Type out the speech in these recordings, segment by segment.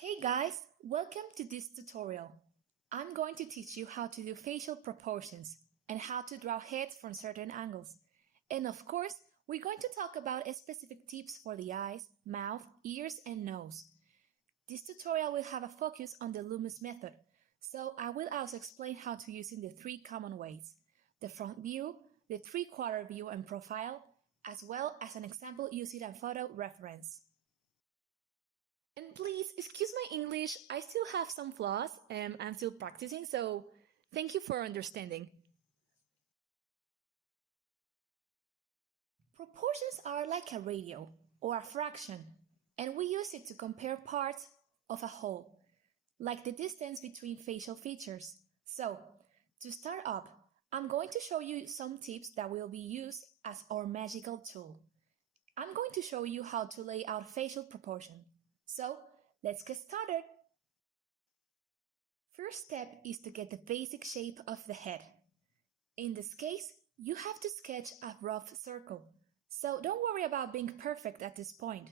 Hey guys, welcome to this tutorial. I'm going to teach you how to do facial proportions and how to draw heads from certain angles. And of course, we're going to talk about specific tips for the eyes, mouth, ears, and nose. This tutorial will have a focus on the Loomis method, so I will also explain how to use in the three common ways: the front view, the three-quarter view and profile, as well as an example using a photo reference. And please, excuse my English, I still have some flaws and I'm still practicing, so thank you for understanding. Proportions are like a ratio or a fraction, and we use it to compare parts of a whole, like the distance between facial features. So, to start up, I'm going to show you some tips that will be used as our magical tool. I'm going to show you how to lay out facial proportion. So, let's get started. First step is to get the basic shape of the head. In this case, you have to sketch a rough circle, so don't worry about being perfect at this point.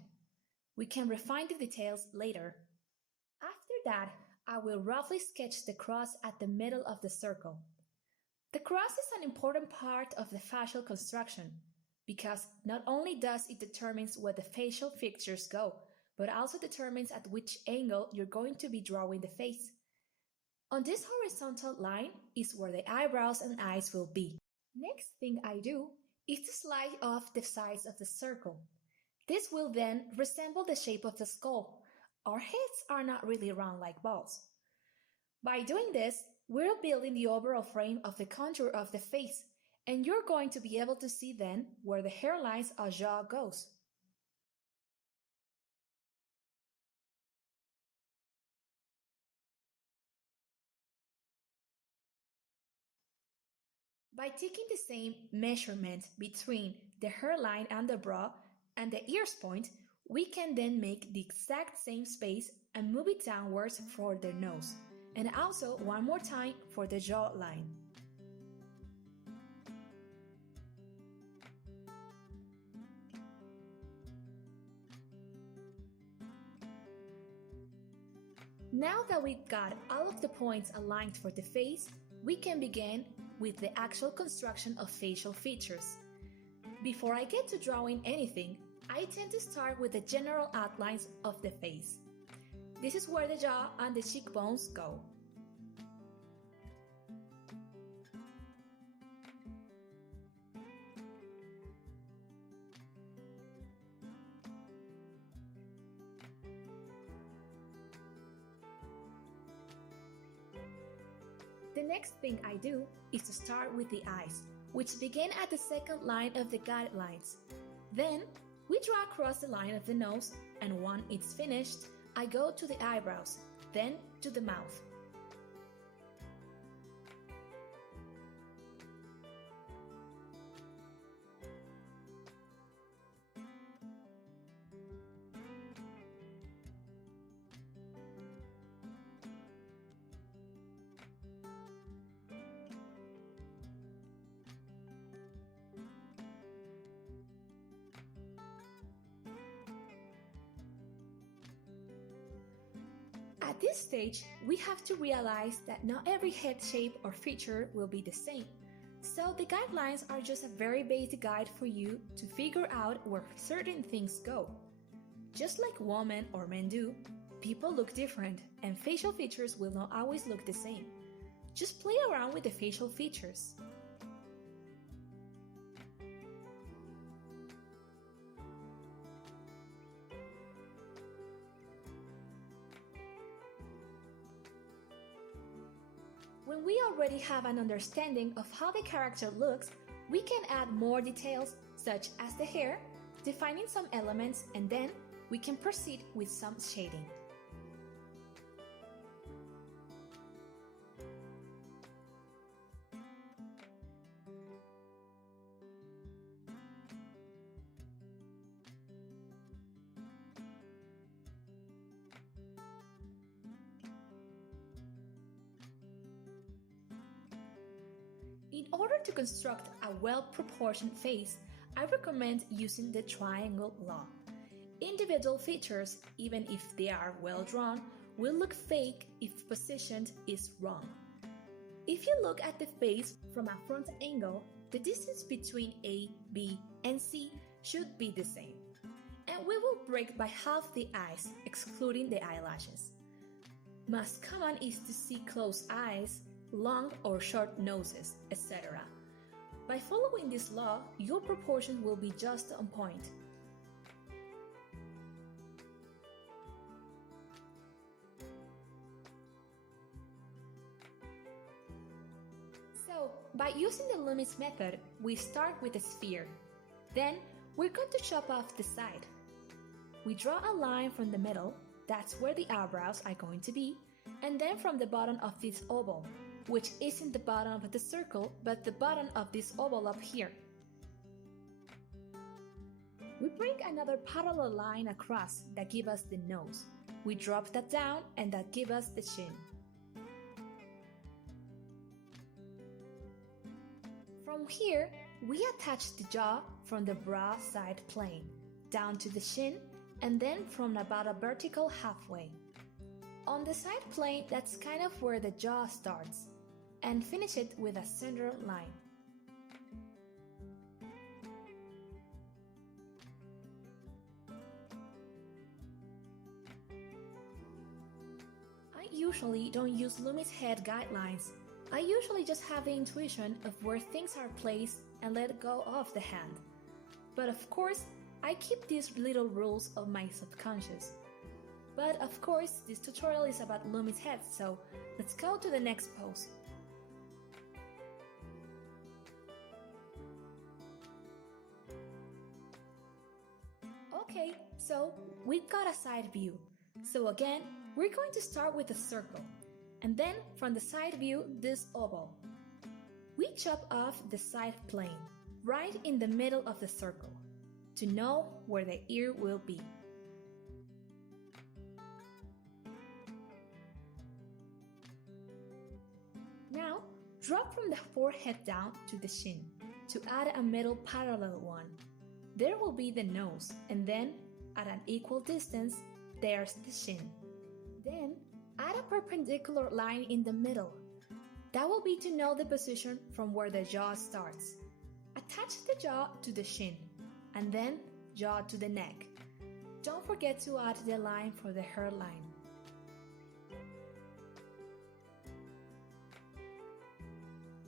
We can refine the details later. After that, I will roughly sketch the cross at the middle of the circle. The cross is an important part of the facial construction because not only does it determine where the facial features go, but also determines at which angle you're going to be drawing the face. On this horizontal line is where the eyebrows and eyes will be. Next thing I do is to slide off the sides of the circle. This will then resemble the shape of the skull. Our heads are not really round like balls. By doing this, we're building the overall frame of the contour of the face, and you're going to be able to see then where the hairlines or jaw goes. By taking the same measurement between the hairline and the brow and the ears point, we can then make the exact same space and move it downwards for the nose, and also one more time for the jaw line. Now that we've got all of the points aligned for the face, we can begin with the actual construction of facial features. Before I get to drawing anything, I tend to start with the general outlines of the face. This is where the jaw and the cheekbones go. The next thing I do is to start with the eyes, which begin at the second line of the guidelines. Then, we draw across the line of the nose, and when it's finished, I go to the eyebrows, then to the mouth. At this stage, we have to realize that not every head shape or feature will be the same. So the guidelines are just a very basic guide for you to figure out where certain things go. Just like women or men do, people look different and facial features will not always look the same. Just play around with the facial features. When we already have an understanding of how the character looks, we can add more details such as the hair, defining some elements, and then we can proceed with some shading. In order to construct a well-proportioned face, I recommend using the triangle law. Individual features, even if they are well drawn, will look fake if positioned is wrong. If you look at the face from a front angle, the distance between A, B, and C should be the same. And we will break by half the eyes, excluding the eyelashes. Most common is to see closed eyes, long or short noses, etc. By following this law, your proportion will be just on point. So, by using the Loomis method, we start with a sphere. Then, we're going to chop off the side. We draw a line from the middle, that's where the eyebrows are going to be, and then from the bottom of this oval, which isn't the bottom of the circle, but the bottom of this oval up here. We break another parallel line across that gives us the nose. We drop that down and that gives us the chin. From here, we attach the jaw from the brow side plane, down to the shin, and then from about a vertical halfway. On the side plane, that's kind of where the jaw starts, and finish it with a center line. I usually don't use Loomis head guidelines. I usually just have the intuition of where things are placed and let go of the hand. But of course, I keep these little rules of my subconscious. But of course, this tutorial is about Loomis heads, so let's go to the next pose. Okay, so we've got a side view. So again, we're going to start with a circle, and then from the side view, this oval. We chop off the side plane, right in the middle of the circle, to know where the ear will be. Now, drop from the forehead down to the chin, to add a middle parallel one. There will be the nose, and then, at an equal distance, there's the chin. Then, add a perpendicular line in the middle. That will be to know the position from where the jaw starts. Attach the jaw to the shin, and then jaw to the neck. Don't forget to add the line for the hairline.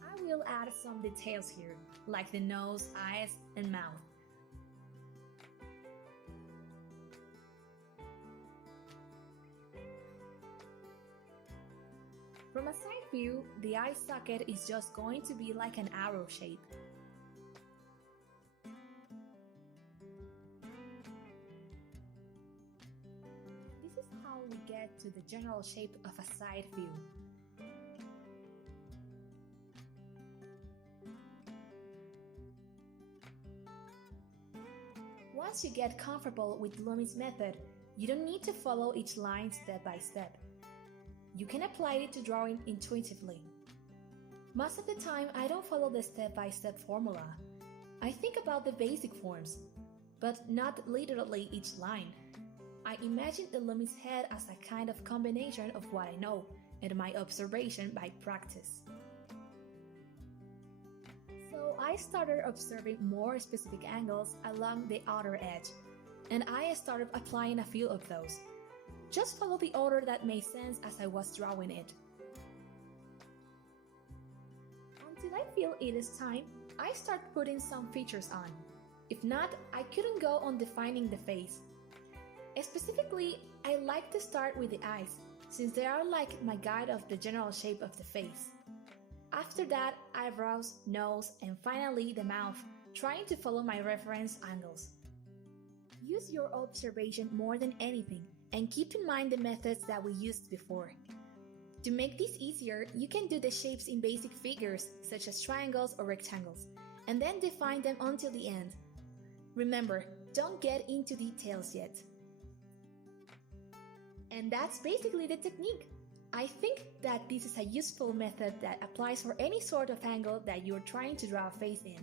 I will add some details here, like the nose, eyes, and mouth. From a side view, the eye socket is just going to be like an arrow shape. This is how we get to the general shape of a side view. Once you get comfortable with Loomis method, you don't need to follow each line step by step. You can apply it to drawing intuitively. Most of the time, I don't follow the step-by-step formula. I think about the basic forms, but not literally each line. I imagine the Loomis head as a kind of combination of what I know and my observation by practice. So I started observing more specific angles along the outer edge, and I started applying a few of those. Just follow the order that made sense as I was drawing it. Until I feel it is time, I start putting some features on. If not, I couldn't go on defining the face. Specifically, I like to start with the eyes, since they are like my guide of the general shape of the face. After that, eyebrows, nose, and finally the mouth, trying to follow my reference angles. Use your observation more than anything, and keep in mind the methods that we used before. To make this easier, you can do the shapes in basic figures, such as triangles or rectangles, and then define them until the end. Remember, don't get into details yet. And that's basically the technique. I think that this is a useful method that applies for any sort of angle that you're trying to draw a face in.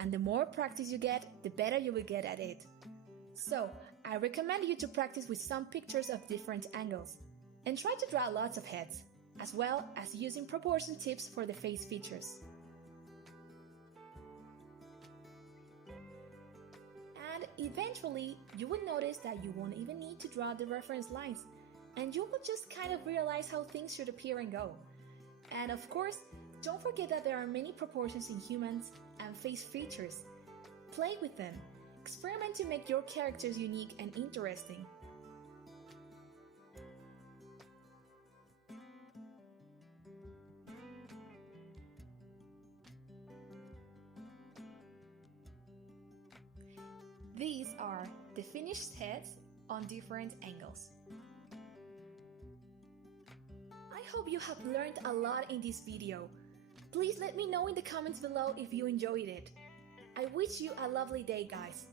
And the more practice you get, the better you will get at it. So, I recommend you to practice with some pictures of different angles. And try to draw lots of heads, as well as using proportion tips for the face features. And eventually, you will notice that you won't even need to draw the reference lines, and you will just kind of realize how things should appear and go. And of course, don't forget that there are many proportions in humans and face features. Play with them. Experiment to make your characters unique and interesting. These are the finished heads on different angles. I hope you have learned a lot in this video. Please let me know in the comments below if you enjoyed it. I wish you a lovely day, guys.